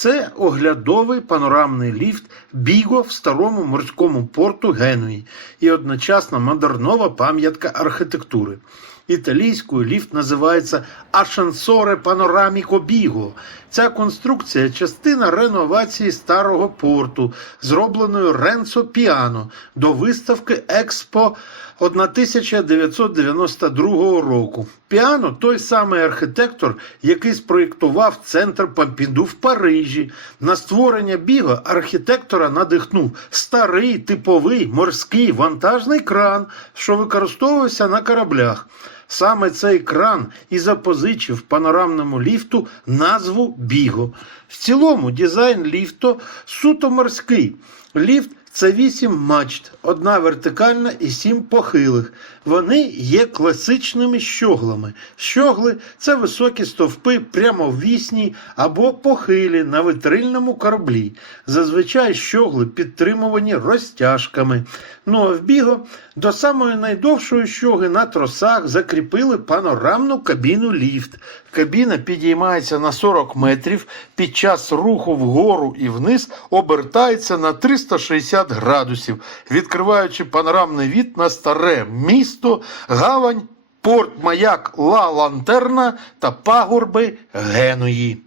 Це оглядовий панорамний ліфт Біго в старому морському порту Генуї і одночасно модернова пам'ятка архітектури. Італійською ліфт називається Ашансоре Панораміко Біго. Ця конструкція частина реновації старого порту, зробленої Ренцо Піано до виставки Експо 1992 року. Піано той самий архітектор, який спроєктував центр Помпіду в Парижі. На створення біга архітектора надихнув старий типовий морський вантажний кран, що використовувався на кораблях. Саме цей кран і запозичив панорамному ліфту назву Біго. В цілому дизайн ліфту суто морський. Ліфт це вісім мачт, одна вертикальна і сім похилих. Вони є класичними щоглами. Щогли це високі стовпи прямовісні або похилі на витрильному кораблі. Зазвичай щогли підтримувані розтяжками. Ну а в біго до самої найдовшої щоги на тросах закріпили панорамну кабіну ліфт. Кабіна підіймається на 40 метрів, під час руху вгору і вниз обертається на 360 градусів, відкриваючи панорамний від на старе місто, гавань, порт маяк Ла Лантерна та пагорби Генуї.